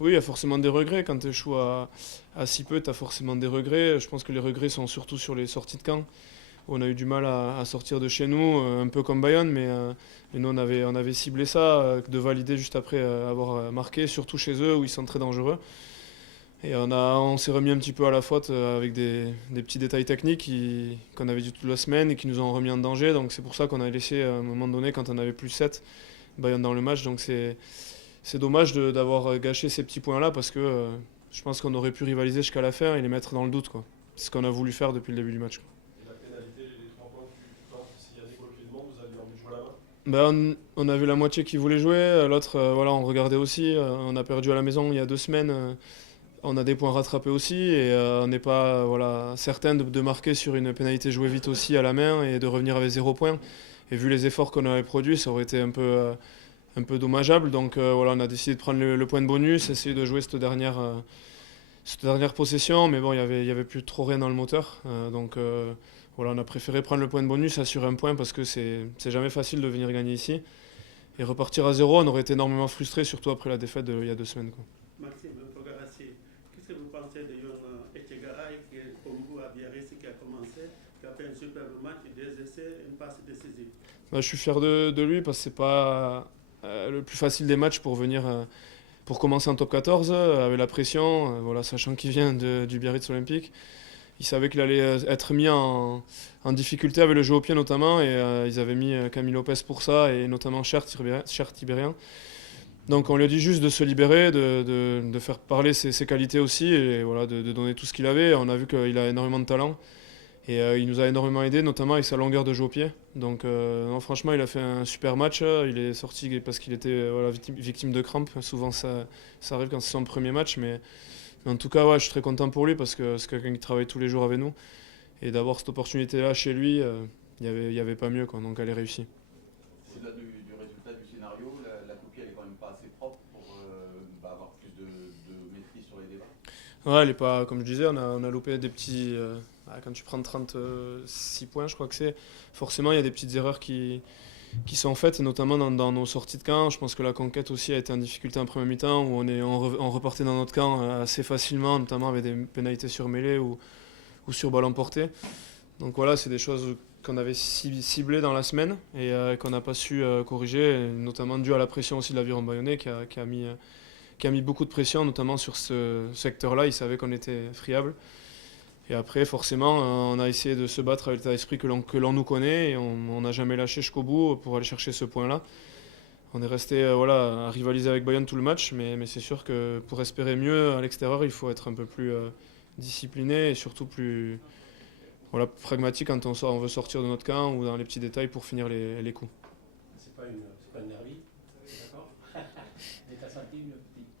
Oui, il y a forcément des regrets. Quand tu échoues à si peu, tu as forcément des regrets. Je pense que les regrets sont surtout sur les sorties de camp. On a eu du mal à sortir de chez nous, un peu comme Bayonne, mais nous on avait ciblé ça, de valider juste après avoir marqué, surtout chez eux où ils sont très dangereux. Et on s'est remis un petit peu à la faute avec des petits détails techniques qu'on avait dit toute la semaine et qui nous ont remis en danger. Donc c'est pour ça qu'on a laissé à un moment donné, quand on avait plus 7 Bayonne dans le match. Donc c'est dommage d'avoir gâché ces petits points-là parce que je pense qu'on aurait pu rivaliser jusqu'à la fin et les mettre dans le doute, quoi. C'est ce qu'on a voulu faire depuis le début du match, quoi. Et la pénalité, les 3 points, tu penses que s'il y a des pied de monde, vous aviez envie de jouer à la main? On avait la moitié qui voulait jouer, l'autre, voilà, on regardait aussi. On a perdu à la maison il y a 2 semaines. On a des points rattrapés aussi et on n'est pas voilà, certain de marquer sur une pénalité jouée vite aussi à la main et de revenir avec 0 points. Et vu les efforts qu'on avait produits, ça aurait été un peu dommageable. Donc voilà, on a décidé de prendre le point de bonus, essayer de jouer cette dernière possession. Mais bon, il y avait plus trop rien dans le moteur. Donc voilà, on a préféré prendre le point de bonus, assurer un point parce que c'est jamais facile de venir gagner ici. Et repartir à 0, on aurait été énormément frustré, surtout après la défaite il y a 2 semaines, quoi. Maxime Fogarassi, qu'est-ce que vous pensez de Yon Etchegaray qui est comme vous à Biarritz qui a commencé, qui a fait un superbe match, des essais, une passe décisive? Bah, je suis fier de lui parce que c'est pas le plus facile des matchs pour venir pour commencer en top 14 avec la pression, voilà, sachant qu'il vient du Biarritz Olympique. Il savait qu'il allait être mis en difficulté avec le jeu au pied notamment et ils avaient mis Camille Lopez pour ça et notamment Cher Tibérien. Donc on lui a dit juste de se libérer, de faire parler ses qualités aussi et voilà, de donner tout ce qu'il avait. On a vu qu'il a énormément de talent et il nous a énormément aidé, notamment avec sa longueur de jeu au pied. Donc non, franchement, il a fait un super match. Il est sorti parce qu'il était voilà, victime de crampes. Souvent ça arrive quand c'est son premier match, mais en tout cas, ouais, je suis très content pour lui parce que c'est quelqu'un qui travaille tous les jours avec nous. Et d'avoir cette opportunité-là chez lui, il y avait pas mieux, quoi. Donc elle est réussie. Au-delà du résultat du scénario, la copie elle est quand même pas assez propre pour avoir plus de maîtrise sur les débats. Ouais, elle est pas, comme je disais, on a loupé des petits. Quand tu prends 36 points, je crois que c'est. Forcément, il y a des petites erreurs qui sont faites, notamment dans nos sorties de camp. Je pense que la conquête aussi a été en difficulté en première mi-temps, où on repartait dans notre camp assez facilement, notamment avec des pénalités sur mêlée ou sur ballon porté. Donc voilà, c'est des choses qu'on avait ciblées dans la semaine et qu'on n'a pas su corriger, notamment dû à la pression aussi de l'aviron bayonnais qui a mis beaucoup de pression, notamment sur ce secteur-là. Il savait qu'on était friable. Et après, forcément, on a essayé de se battre avec l'état d'esprit que l'on nous connaît et on n'a jamais lâché jusqu'au bout pour aller chercher ce point-là. On est resté voilà, à rivaliser avec Bayonne tout le match, mais c'est sûr que pour espérer mieux à l'extérieur, il faut être un peu plus discipliné et surtout plus voilà, pragmatique quand on veut sortir de notre camp ou dans les petits détails pour finir les coups. C'est pas une nervie, d'accord? Mais tu as senti une petite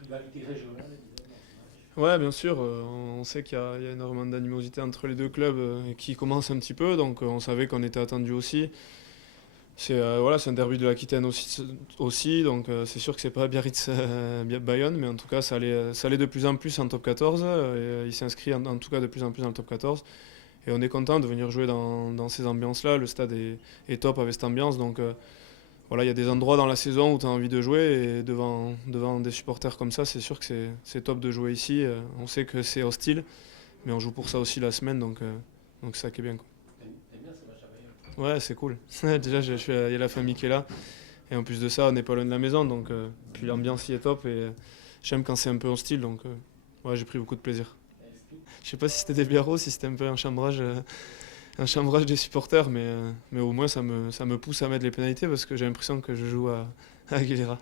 rivalité régionale, disons, dans ce match? Ouais, bien sûr, on sait qu'il y a énormément d'animosité entre les deux clubs qui commence un petit peu, donc on savait qu'on était attendu aussi. Voilà, c'est un derby de l'Aquitaine aussi donc c'est sûr que c'est pas Biarritz Bayonne, mais en tout cas ça allait de plus en plus en top 14, et il s'inscrit en tout cas de plus en plus dans le top 14. Et on est content de venir jouer dans ces ambiances-là, le stade est top avec cette ambiance, donc voilà, il y a des endroits dans la saison où tu as envie de jouer, et devant des supporters comme ça, c'est sûr que c'est top de jouer ici. On sait que c'est hostile, mais on joue pour ça aussi la semaine, donc c'est ça qui est bien, quoi. T'aimes bien ces matchs à Bayonne? Ouais, c'est cool. Déjà, il y a la famille qui est là. Et en plus de ça, on n'est pas loin de la maison. Donc, puis l'ambiance y est top. Et j'aime quand c'est un peu hostile. Donc, ouais, j'ai pris beaucoup de plaisir. Je sais pas si c'était des biarros, si c'était un peu un chambrage des supporters. Mais au moins, ça me pousse à mettre les pénalités parce que j'ai l'impression que je joue à Aguilera.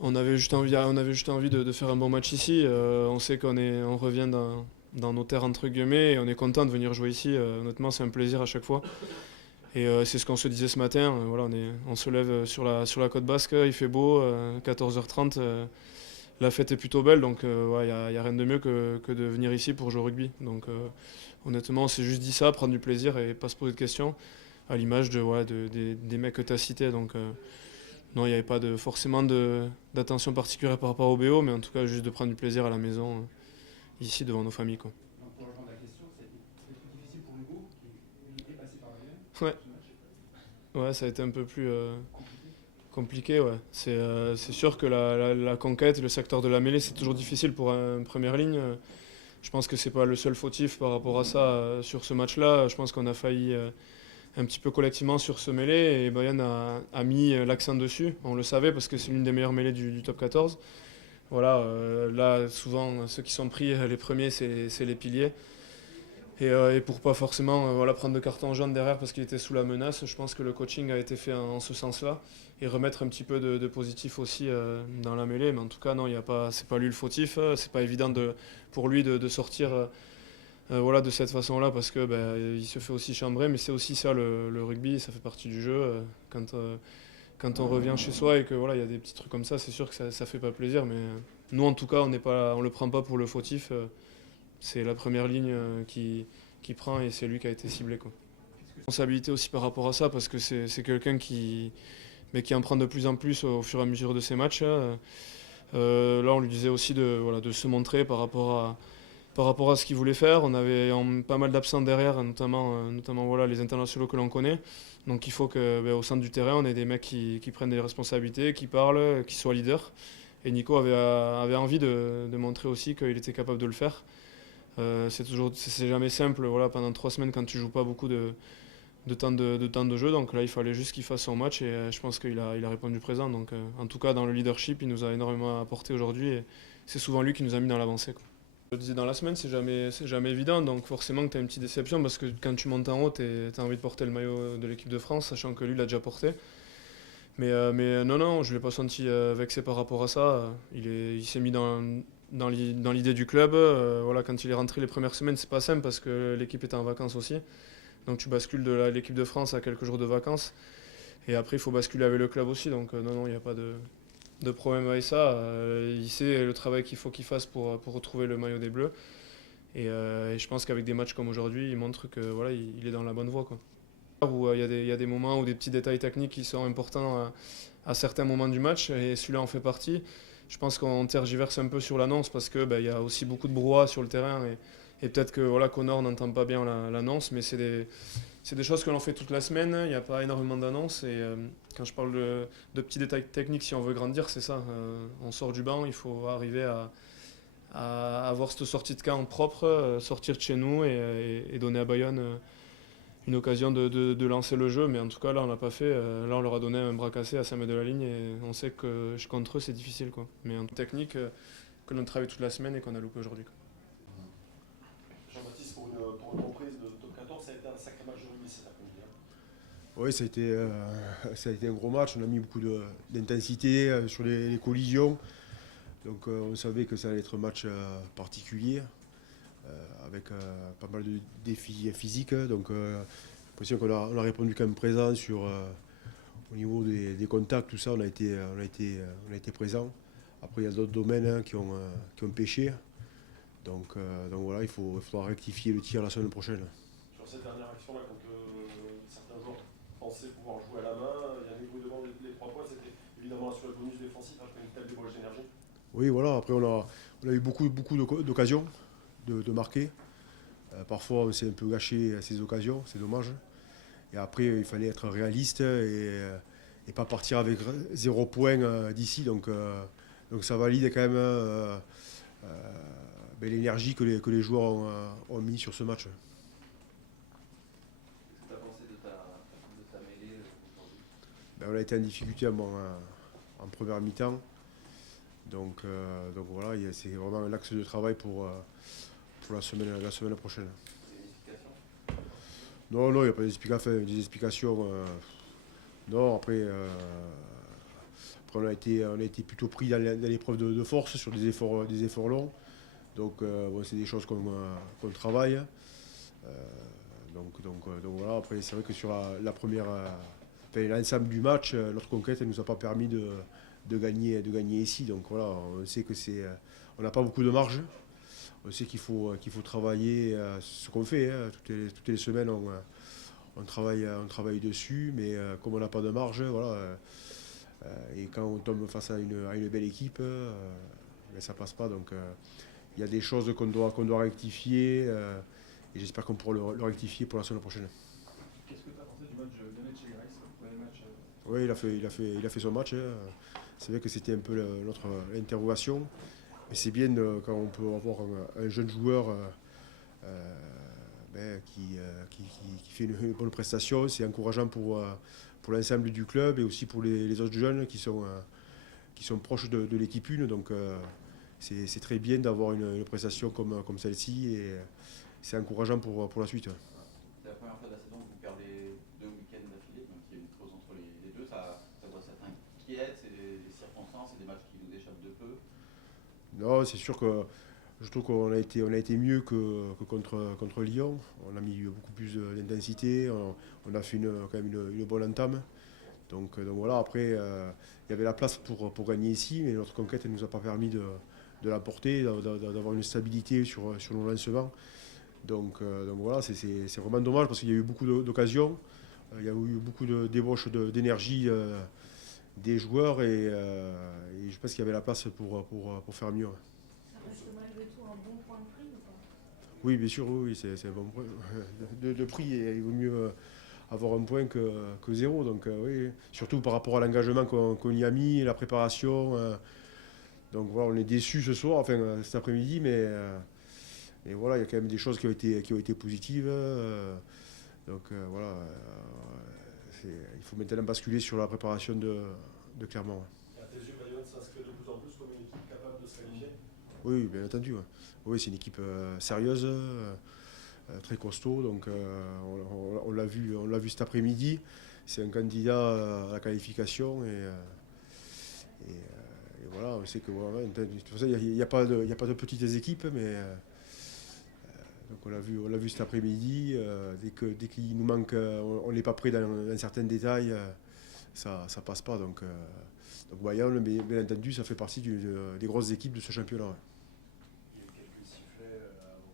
On avait juste envie de faire un bon match ici. On sait on revient dans nos terres entre guillemets et on est content de venir jouer ici. Honnêtement, c'est un plaisir à chaque fois. Et c'est ce qu'on se disait ce matin. Voilà, on se lève sur la côte basque, il fait beau, 14h30. La fête est plutôt belle, donc ouais, y a rien de mieux que de venir ici pour jouer au rugby. Donc honnêtement, on s'est juste dit ça, prendre du plaisir et pas se poser de questions, à l'image des mecs que tu as cités. Donc non, il n'y avait pas forcément d'attention particulière par rapport au BO, mais en tout cas juste de prendre du plaisir à la maison. ici devant nos familles, quoi. Donc pour rejoindre la question, c'était plus difficile pour Hugo qui est passé par la mêlée Ouais. ce match. Ouais, ça a été un peu plus Compliqué. compliqué, ouais. C'est sûr que la conquête, le secteur de la mêlée, c'est toujours difficile pour une première ligne. Je pense que c'est pas le seul fautif par rapport à ça sur ce match-là. Je pense qu'on a failli un petit peu collectivement sur ce mêlée et Bayern a mis l'accent dessus. On le savait parce que c'est l'une des meilleures mêlées du top 14. Voilà, là, souvent, ceux qui sont pris les premiers, c'est les piliers. Et pour pas forcément voilà, prendre de carton jaune derrière parce qu'il était sous la menace, je pense que le coaching a été fait en ce sens-là. Et remettre un petit peu de positif aussi dans la mêlée. Mais en tout cas, non, c'est pas lui le fautif. C'est pas évident pour lui de sortir voilà, de cette façon-là parce que il se fait aussi chambrer. Mais c'est aussi ça le rugby, ça fait partie du jeu. Quand on revient chez soi et que voilà, il y a des petits trucs comme ça, c'est sûr que ça fait pas plaisir. Mais nous, en tout cas, on le prend pas pour le fautif. C'est la première ligne qui prend et c'est lui qui a été ciblé, quoi. Responsabilité aussi par rapport à ça parce que c'est quelqu'un qui en prend de plus en plus au fur et à mesure de ses matchs. Là, on lui disait aussi de se montrer par rapport à ce qu'il voulait faire. On avait pas mal d'absents derrière, notamment voilà, les internationaux que l'on connaît. Donc il faut qu'au centre du terrain, on ait des mecs qui prennent des responsabilités, qui parlent, qui soient leaders. Et Nico avait envie de montrer aussi qu'il était capable de le faire. C'est jamais simple voilà, pendant 3 semaines quand tu joues pas beaucoup de temps de jeu. Donc là, il fallait juste qu'il fasse son match et je pense qu'il a répondu présent. Donc en tout cas, dans le leadership, il nous a énormément apporté aujourd'hui et c'est souvent lui qui nous a mis dans l'avancée, quoi. Je le disais dans la semaine, c'est jamais évident. Donc forcément que tu as une petite déception parce que quand tu montes en haut, tu as envie de porter le maillot de l'équipe de France, sachant que lui l'a déjà porté. Mais non, je ne l'ai pas senti vexé par rapport à ça. Il s'est mis dans l'idée du club. Voilà, quand il est rentré les premières semaines, c'est pas simple parce que l'équipe était en vacances aussi. Donc tu bascules de l'équipe de France à quelques jours de vacances. Et après, il faut basculer avec le club aussi. Donc non, il n'y a pas de problème avec ça. Il sait le travail qu'il faut qu'il fasse pour retrouver le maillot des Bleus. Et je pense qu'avec des matchs comme aujourd'hui, il montre que voilà, il est dans la bonne voie, quoi. Où il y a des moments où des petits détails techniques qui sont importants à certains moments du match. Et celui-là en fait partie. Je pense qu'on tergiverse un peu sur l'annonce parce que il y a aussi beaucoup de brouhaha sur le terrain et peut-être que voilà, Connor n'entend pas bien l'annonce, mais c'est des choses que l'on fait toute la semaine. Il n'y a pas énormément d'annonces et quand je parle de petits détails techniques, si on veut grandir, c'est ça. On sort du banc, il faut arriver à avoir cette sortie de camp propre, sortir de chez nous et donner à Bayonne une occasion de lancer le jeu, mais en tout cas là on l'a pas fait. Là on leur a donné un bras cassé à 5 mètres de la ligne et on sait que contre eux c'est difficile, quoi. Mais en technique que l'on travaille toute la semaine et qu'on a loupé aujourd'hui, quoi. Jean-Baptiste, pour une reprise de top 14, ça a été un sacré match de rugby cet après-midi. Oui, ça a été un gros match. On a mis beaucoup d'intensité sur les collisions. Donc on savait que ça allait être un match particulier, avec pas mal de défis physiques. Donc j'ai l'impression qu'on a répondu quand même présent au niveau des contacts, tout ça, on a été présent. Après, il y a d'autres domaines qui ont pêché. Donc voilà, il faudra rectifier le tir la semaine prochaine. Sur cette dernière action-là, quand certains joueurs pensaient pouvoir jouer à la main, il y a un niveau devant les 3 points, c'était évidemment sur le bonus défensif après une telle débauche d'énergie. Oui, voilà, après on a eu beaucoup d'occasions de marquer. Parfois on s'est un peu gâché ces occasions, c'est dommage. Et après il fallait être réaliste et pas partir avec 0 point d'ici. Donc ça valide quand même l'énergie que les joueurs ont mis sur ce match. Qu'est-ce que tu as pensé de ta mêlée aujourd'hui? On a été en difficulté en première mi-temps. Donc voilà, c'est vraiment un axe de travail pour la semaine prochaine. C'est une explication? Non, il n'y a pas des explications. Non, après on a été plutôt pris dans l'épreuve de force sur des efforts longs. Donc c'est des choses qu'on travaille. Donc voilà, après c'est vrai que sur la première, l'ensemble du match, notre conquête ne nous a pas permis de gagner ici. Donc voilà, on sait que on n'a pas beaucoup de marge. On sait qu'il faut travailler ce qu'on fait. Toutes les semaines, on travaille dessus, mais comme on n'a pas de marge, voilà. Et quand on tombe face à une belle équipe, ça passe pas. Donc il y a des choses qu'on doit rectifier et j'espère qu'on pourra le rectifier pour la semaine prochaine. Qu'est-ce que tu as pensé du match de Donetsk chez Garay, le premier match Oui, il a fait son match. C'est vrai que c'était un peu notre interrogation. Mais c'est bien quand on peut avoir un jeune joueur qui fait une bonne prestation. C'est encourageant pour l'ensemble du club et aussi pour les autres jeunes qui sont proches de l'équipe 1. Donc c'est très bien d'avoir une prestation comme celle-ci et c'est encourageant pour la suite. C'est la première fois de la saison que vous perdez 2 week-ends d'affilée, donc il y a une pause entre les deux. Ça doit s'inquiéter, c'est des circonstances, c'est des matchs qui vous échappent de peu. Non, c'est sûr que je trouve qu'on a été mieux que contre Lyon. On a mis beaucoup plus d'intensité, on a fait quand même une bonne entame. Donc voilà, après, il y avait la place pour gagner ici, mais notre conquête ne nous a pas permis de l'apporter, d'avoir une stabilité sur nos lancements. Donc voilà, c'est vraiment dommage parce qu'il y a eu beaucoup d'occasions, il y a eu beaucoup de débauches d'énergie des joueurs et je pense qu'il y avait la place pour faire mieux. Ça reste malgré tout un bon point de prix ou pas? Oui, bien sûr, oui, c'est un bon point de prix et il vaut mieux avoir un point que zéro. Donc oui, surtout par rapport à l'engagement qu'on y a mis, la préparation. Donc voilà, on est déçus ce soir, enfin cet après-midi, mais voilà, il y a quand même des choses qui ont été positives. Donc voilà, il faut maintenant basculer sur la préparation de Clermont. Et à tes yeux, Bayonne s'inscrit de plus en plus comme une équipe capable de se qualifier? Oui, bien entendu. Ouais. Oui, c'est une équipe sérieuse, très costaud. Donc on l'a vu cet après-midi. C'est un candidat à la qualification et voilà, on sait que voilà, de toute façon, il n'y a pas de petites équipes, mais donc on l'a vu cet après-midi. Dès qu'il nous manque, on n'est pas prêt dans certains détails, ça passe pas. Donc Bayonne, bien entendu, ça fait partie des grosses équipes de ce championnat. Ouais. Il y a eu quelques sifflets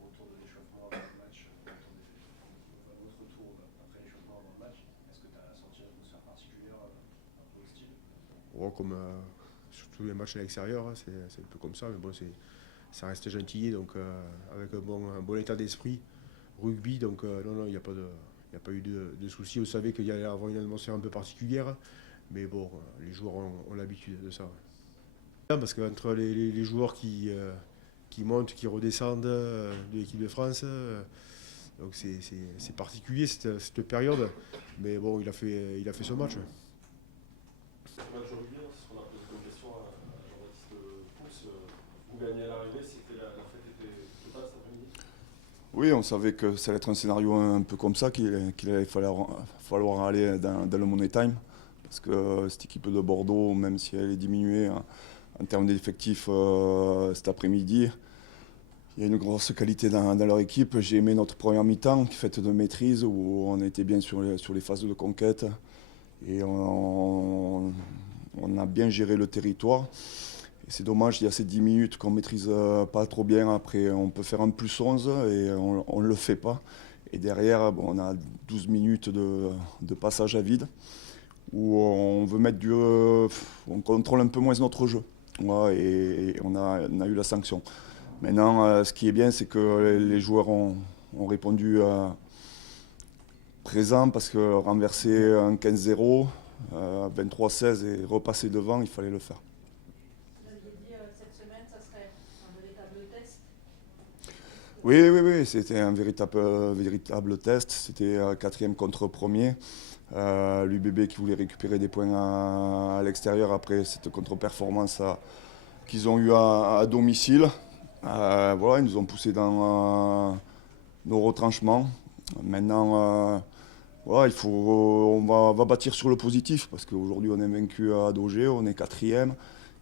au retour de l'échauffement avant le match, au retour après l'échauffement avant le match. Est-ce que tu as senti une atmosphère particulière un peu hostile? Comme sur tous les matchs à l'extérieur, hein, c'est un peu comme ça, mais bon, ça reste gentillé, donc avec un bon état d'esprit, rugby, donc non, il n'y a pas eu de soucis. On savait qu'il y allait avoir une atmosphère un peu particulière, mais bon, les joueurs ont l'habitude de ça. Ouais. Parce qu'entre les joueurs qui montent, qui redescendent de l'équipe de France, donc c'est particulier cette période, mais bon, il a fait son match. Ouais. Le match de rugby, c'est ce qu'on a posé comme question à Jean-Baptiste Pousse. Vous gagnez à l'arrivée, la fête était totale cet après-midi? Oui, on savait que ça allait être un scénario un peu comme ça, qu'il allait falloir aller dans le Money Time. Parce que cette équipe de Bordeaux, même si elle est diminuée en termes d'effectifs cet après-midi, il y a une grosse qualité dans leur équipe. J'ai aimé notre première mi-temps, faite de maîtrise, où on était bien sur les phases de conquête. Et on a bien géré le territoire. Et c'est dommage, il y a ces 10 minutes qu'on ne maîtrise pas trop bien. Après, on peut faire un plus 11 et on ne le fait pas. Et derrière, on a 12 minutes de passage à vide où on veut mettre on contrôle un peu moins notre jeu. Ouais, et on a eu la sanction. Maintenant, ce qui est bien, c'est que les joueurs ont répondu présent parce que renverser un 15-0, 23-16 et repasser devant, il fallait le faire. Vous aviez dit cette semaine, ça serait un véritable test? Oui, c'était un véritable test. C'était 4e contre 1er. L'UBB qui voulait récupérer des points à l'extérieur après cette contre-performance qu'ils ont eu à domicile. Voilà, ils nous ont poussé dans nos retranchements. Maintenant, voilà, on va bâtir sur le positif parce qu'aujourd'hui on est vaincu à Dogé, on est 4e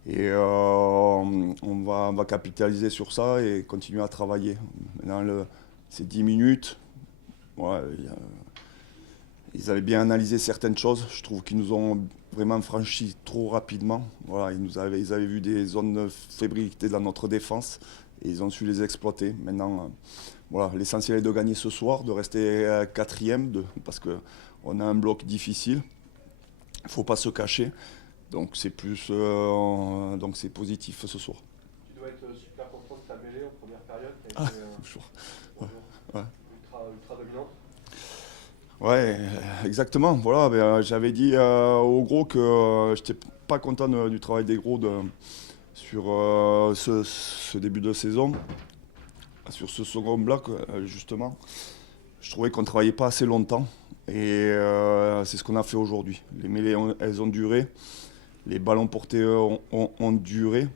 et on va capitaliser sur ça et continuer à travailler. Maintenant, ces 10 minutes, ouais, ils avaient bien analysé certaines choses. Je trouve qu'ils nous ont vraiment franchi trop rapidement. Voilà, ils avaient vu des zones de fébrilité dans notre défense et ils ont su les exploiter. Maintenant, voilà, l'essentiel est de gagner ce soir, de rester 4e, parce qu'on a un bloc difficile. Il ne faut pas se cacher. Donc c'est positif ce soir. Tu dois être super content de ta mêlée en première période qui a été Toujours. bonjour, Ouais. ultra dominante. Ouais, exactement. Voilà, j'avais dit aux gros que j'étais pas content du travail des gros sur ce début de saison, sur ce second bloc justement. Je trouvais qu'on ne travaillait pas assez longtemps et c'est ce qu'on a fait aujourd'hui. Les mêlées, elles ont duré, les ballons portés ont duré.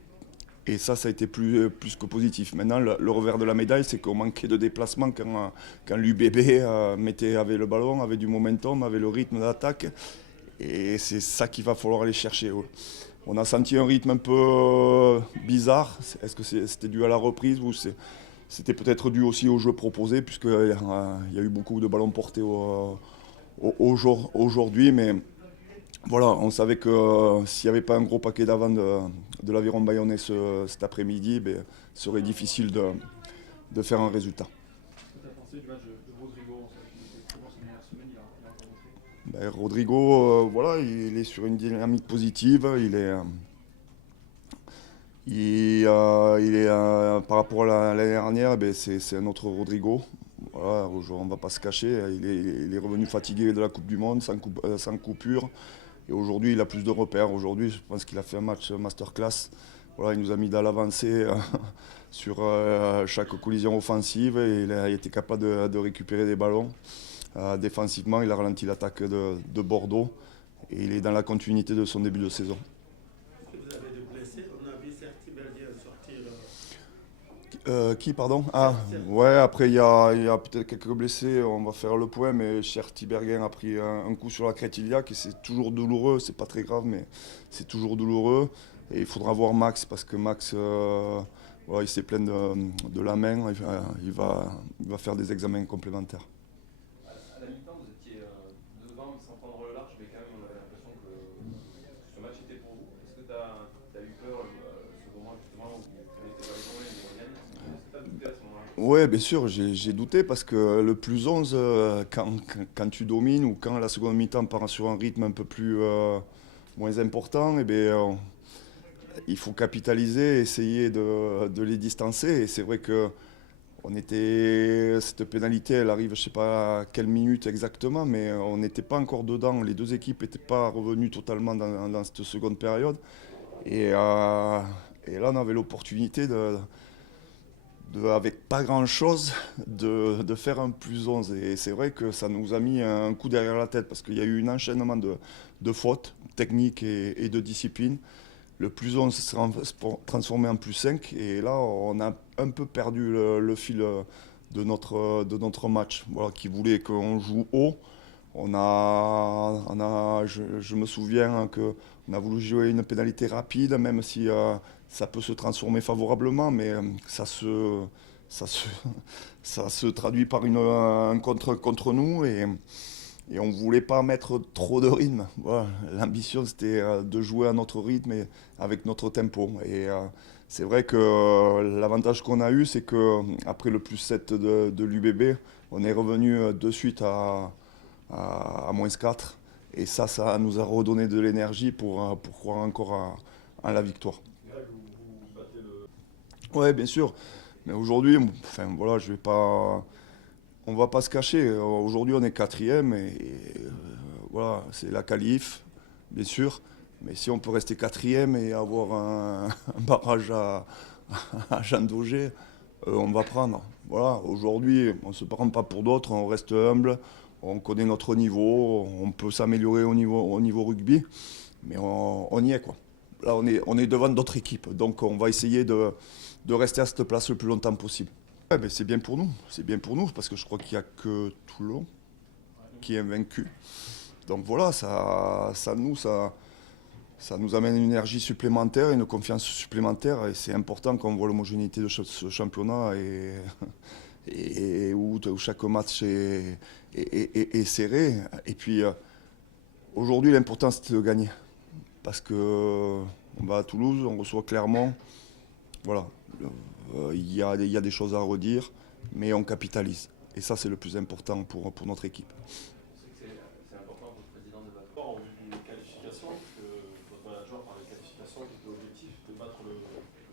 Et ça a été plus que positif. Maintenant, le revers de la médaille, c'est qu'on manquait de déplacement quand l'UBB avait le ballon, avait du momentum, avait le rythme d'attaque. Et c'est ça qu'il va falloir aller chercher. On a senti un rythme un peu bizarre. Est-ce que c'était dû à la reprise ou c'était peut-être dû aussi au jeu proposé, puisqu'il y a eu beaucoup de ballons portés aujourd'hui. Mais voilà, on savait que s'il n'y avait pas un gros paquet d'avant de l'Aviron Bayonnais cet après-midi, ce serait difficile de faire un résultat. Qu'est-ce que tu as pensé du match de Rodrigo? On savait qu'il était très bon sa dernière semaine, il a encore montré. Rodrigo, voilà, il est sur une dynamique positive. Par rapport à l'année dernière, c'est un autre Rodrigo. Voilà, on ne va pas se cacher. Il est revenu fatigué de la Coupe du Monde, sans coupure. Et aujourd'hui, il a plus de repères. Aujourd'hui, je pense qu'il a fait un match masterclass. Voilà, il nous a mis dans l'avancée sur chaque collision offensive et il a été capable de récupérer des ballons. Défensivement, il a ralenti l'attaque de Bordeaux et il est dans la continuité de son début de saison. Est-ce que vous avez des blessés? On a vu Serti Berger sortir. Qui, pardon? Ah, ouais, après il y a peut-être quelques blessés, on va faire le point, mais Cherty Bergen a pris un coup sur la crête iliaque et c'est toujours douloureux, c'est pas très grave, mais c'est toujours douloureux. Et il faudra voir Max, parce que Max, voilà, il s'est plaint de la main, il va faire des examens complémentaires. À la mi-temps, vous étiez devant, mais sans prendre le large, mais quand même, on avait l'impression que ce match était pour vous. Est-ce que tu as eu peur ce moment justement où vous n'étiez pas les tombés, les moyennes? Est-ce que tu as douté à ce moment-là? Oui, bien sûr, j'ai douté parce que le plus 11, quand tu domines ou quand la seconde mi-temps part sur un rythme un peu plus moins important, il faut capitaliser, essayer de les distancer. Et c'est vrai que cette pénalité, elle arrive, je ne sais pas à quelle minute exactement, mais on n'était pas encore dedans. Les deux équipes n'étaient pas revenues totalement dans cette seconde période. Et là, on avait l'opportunité avec pas grand-chose, de faire un plus 11. Et c'est vrai que ça nous a mis un coup derrière la tête parce qu'il y a eu un enchaînement de fautes techniques et de discipline. Le plus 11 s'est transformé en plus 5 et là, on a un peu perdu le fil de notre match, voilà, qui voulait qu'on joue haut. Je me souviens qu'on a voulu jouer une pénalité rapide, même si ça peut se transformer favorablement, mais ça se traduit par un contre nous et on ne voulait pas mettre trop de rythme. Voilà. L'ambition, c'était de jouer à notre rythme et avec notre tempo. Et c'est vrai que l'avantage qu'on a eu, c'est qu'après le plus 7 de l'UBB, on est revenu de suite à moins 4. Et ça nous a redonné de l'énergie pour croire encore à la victoire. Oui, bien sûr. Mais aujourd'hui, enfin, voilà, on ne va pas se cacher. Aujourd'hui, on est 4e et voilà, c'est la qualif, bien sûr. Mais si on peut rester 4e et avoir un barrage à Jean Daugé, on va prendre. Voilà, aujourd'hui, on ne se prend pas pour d'autres, on reste humble, on connaît notre niveau, on peut s'améliorer au niveau rugby, mais on y est, quoi. Là, on est devant d'autres équipes, donc on va essayer de rester à cette place le plus longtemps possible. Ouais, ben c'est bien pour nous, parce que je crois qu'il n'y a que Toulon qui est invaincu. Donc voilà, ça nous amène une énergie supplémentaire, une confiance supplémentaire, et c'est important qu'on voit l'homogénéité de ce championnat et où chaque match est serré. Et puis aujourd'hui, l'important c'est de gagner, parce que on va à Toulouse, on reçoit Clermont. Voilà, il y a des choses à redire, mais on capitalise. Et ça, c'est le plus important pour notre équipe. C'est important pour le président de la en vue d'une qualification, que votre manager parlait de qualification qui était l'objectif de battre le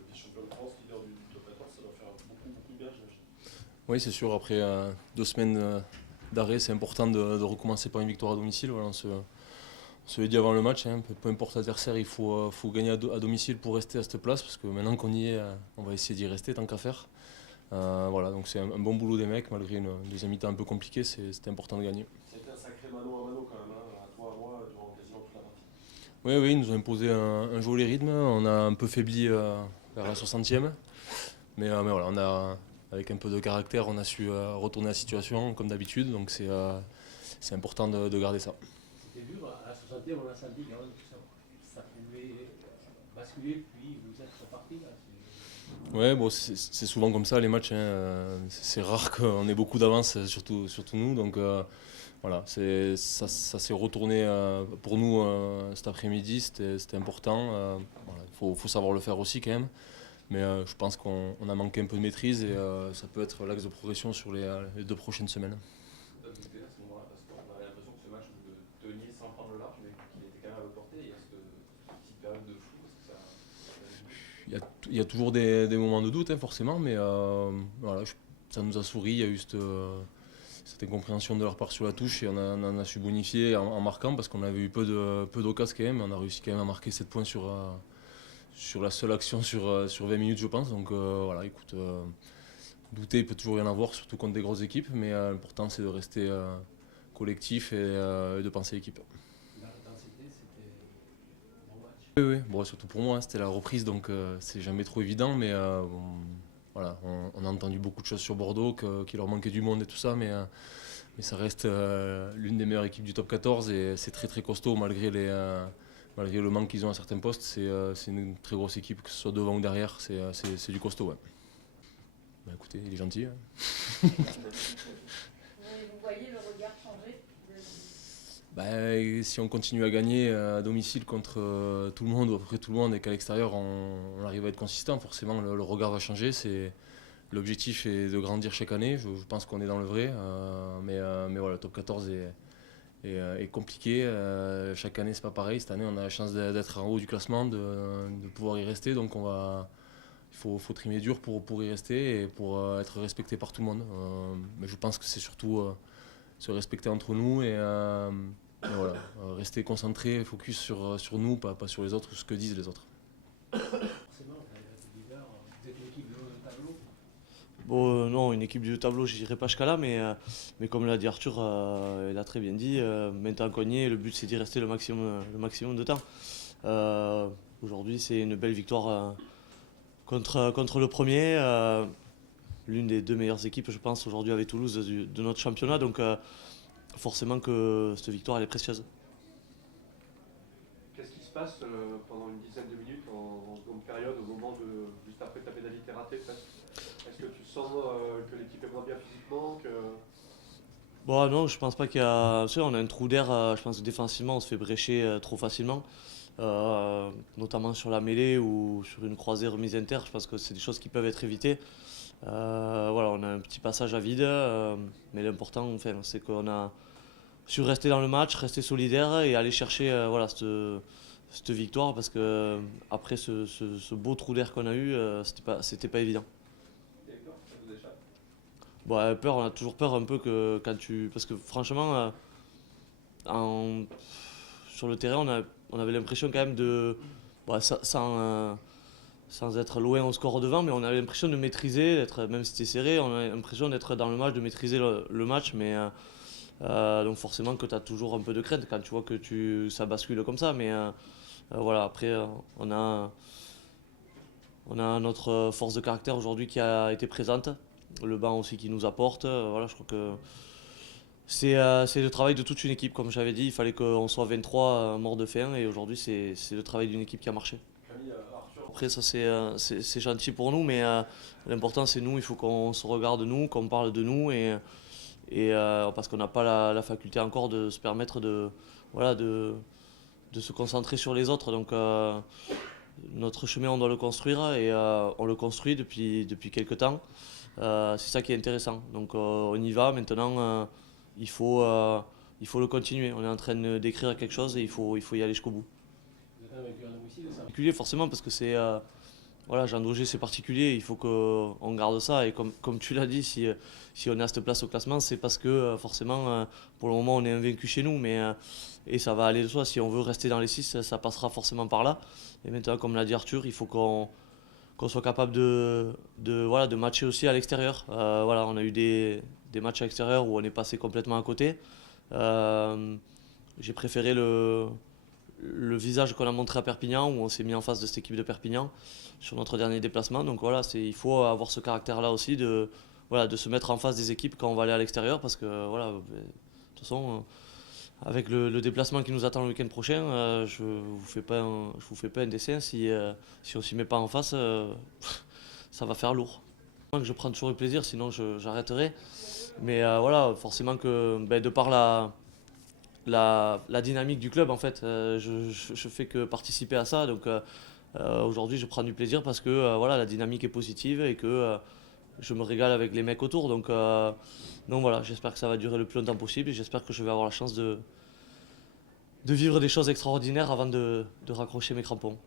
vice-champion de France, leader du top 14, ça doit faire beaucoup de Oui, c'est sûr. Après 2 semaines d'arrêt, c'est important de recommencer par une victoire à domicile. Voilà, on se l'est dit avant le match, hein, peu importe l'adversaire, il faut gagner à domicile pour rester à cette place, parce que maintenant qu'on y est, on va essayer d'y rester tant qu'à faire. Voilà, donc c'est un bon boulot des mecs, malgré une deuxième mi-temps un peu compliquée, c'était important de gagner. C'était un sacré mano à mano quand même, hein, à toi, à moi, durant quasiment toute la partie. Oui, ils nous ont imposé un joli rythme, on a un peu faibli vers la 60e, mais voilà, avec un peu de caractère, on a su retourner la situation comme d'habitude, donc c'est important de garder ça. C'était dur, à la 60e, on a senti quand même que ça pouvait basculer, puis vous êtes reparti là. Ouais, bon, c'est souvent comme ça les matchs, hein. C'est rare qu'on ait beaucoup d'avance, surtout nous, donc voilà, ça s'est retourné pour nous cet après-midi, c'était important. Voilà, faut savoir le faire aussi quand même. Mais je pense qu'on a manqué un peu de maîtrise et ça peut être l'axe de progression sur les 2 prochaines semaines. Vous avez douté à ce moment-là, parce qu'on avait l'impression que ce match vous le teniez sans prendre le large, mais qu'il était quand même à votre portée. Et est-ce que cette petite période de flou, est-ce que il y a toujours des moments de doute, hein, forcément, mais voilà, ça nous a souri. Il y a eu cette incompréhension de leur part sur la touche et on en a su bonifier en marquant, parce qu'on avait eu peu d'occasions quand même, mais on a réussi quand même à marquer 7 points sur la seule action sur 20 minutes, je pense. Donc voilà, écoute, douter, il peut toujours y en avoir, surtout contre des grosses équipes, mais l'important c'est de rester collectif et de penser équipe. L'intensité, c'était un bon match. Oui, bon, surtout pour moi, hein, c'était la reprise, donc c'est jamais trop évident, mais voilà, on a entendu beaucoup de choses sur Bordeaux, qu'il leur manquait du monde et tout ça, mais ça reste l'une des meilleures équipes du top 14 et c'est très très costaud malgré le manque qu'ils ont à certains postes. C'est une très grosse équipe, que ce soit devant ou derrière, c'est du costaud. Ouais. Bah, écoutez, il est gentil. Hein. Vous voyez le regard changer Si on continue à gagner à domicile contre tout le monde ou à peu près tout le monde et qu'à l'extérieur on arrive à être consistant, forcément le regard va changer. L'objectif est de grandir chaque année, je pense qu'on est dans le vrai, mais voilà, le top 14 est compliqué. Chaque année c'est pas pareil. Cette année on a la chance d'être en haut du classement, de pouvoir y rester, donc il faut trimer dur pour y rester et pour être respecté par tout le monde. Mais je pense que c'est surtout se respecter entre nous et voilà, rester concentré, focus sur nous, pas sur les autres ou ce que disent les autres. Forcément, vous êtes l'équipe de haut de tableau. Bon, non, une équipe du tableau, je n'irai pas jusqu'à là, mais comme l'a dit Arthur, il a très bien dit, maintenant qu'on y est, le but c'est d'y rester le maximum de temps. Aujourd'hui, c'est une belle victoire contre le premier, l'une des 2 meilleures équipes, je pense, aujourd'hui avec Toulouse de notre championnat, donc forcément que cette victoire elle est précieuse. Qu'est-ce qui se passe pendant une dizaine de minutes en seconde période, au moment juste après ta pénalité ratée presque? Est-ce que tu sens que l'équipe est moins bien physiquement Bon, non, je pense pas qu'il y a. Tu sais, on a un trou d'air, je pense que défensivement on se fait brécher trop facilement, notamment sur la mêlée ou sur une croisée remise inter. Je pense que c'est des choses qui peuvent être évitées. Voilà, on a un petit passage à vide, mais l'important, enfin, c'est qu'on a su rester dans le match, rester solidaire et aller chercher voilà, cette victoire, parce que après ce beau trou d'air qu'on a eu, c'était pas évident. Et peur, ça vous échappe? Bon, peur, on a toujours peur un peu que quand parce que franchement, sur le terrain, on avait l'impression quand même de. Bon, sans être loin au score devant, mais on avait l'impression de maîtriser, même si c'était serré, on a l'impression d'être dans le match, de maîtriser le match, mais donc forcément que tu as toujours un peu de crainte quand tu vois que ça bascule comme ça, mais voilà, après on a notre force de caractère aujourd'hui qui a été présente, le banc aussi qui nous apporte, voilà, je crois que c'est le travail de toute une équipe, comme j'avais dit, il fallait qu'on soit 23 morts de faim, et aujourd'hui c'est le travail d'une équipe qui a marché. Après ça c'est gentil pour nous, mais l'important c'est nous, il faut qu'on se regarde nous, qu'on parle de nous, et parce qu'on n'a pas la faculté encore de se permettre de se concentrer sur les autres. Donc notre chemin on doit le construire, et on le construit depuis quelques temps. C'est ça qui est intéressant. Donc on y va maintenant, il faut le continuer. On est en train d'écrire quelque chose et il faut y aller jusqu'au bout. Vous êtes avec un domicile, ça? Particulier forcément, parce que c'est voilà, Jean Daugé c'est particulier, il faut qu'on garde ça. Et comme tu l'as dit, si on est à cette place au classement, c'est parce que forcément, pour le moment, on est invaincu chez nous. Et ça va aller de soi. Si on veut rester dans les 6, ça passera forcément par là. Et maintenant, comme l'a dit Arthur, il faut qu'on soit capable de matcher aussi à l'extérieur. Voilà, on a eu des matchs à l'extérieur où on est passé complètement à côté. J'ai préféré le visage qu'on a montré à Perpignan, où on s'est mis en face de cette équipe de Perpignan sur notre dernier déplacement. Donc voilà, il faut avoir ce caractère-là aussi de se mettre en face des équipes quand on va aller à l'extérieur, parce que voilà, de toute façon, avec le déplacement qui nous attend le week-end prochain, je vous fais pas un dessin si on s'y met pas en face, ça va faire lourd. Je prends toujours le plaisir, sinon j'arrêterai. Mais voilà, forcément que de par la dynamique du club, en fait, je fais que participer à ça. Donc aujourd'hui, je prends du plaisir parce que voilà, la dynamique est positive et que je me régale avec les mecs autour. Donc voilà, j'espère que ça va durer le plus longtemps possible et j'espère que je vais avoir la chance de vivre des choses extraordinaires avant de raccrocher mes crampons.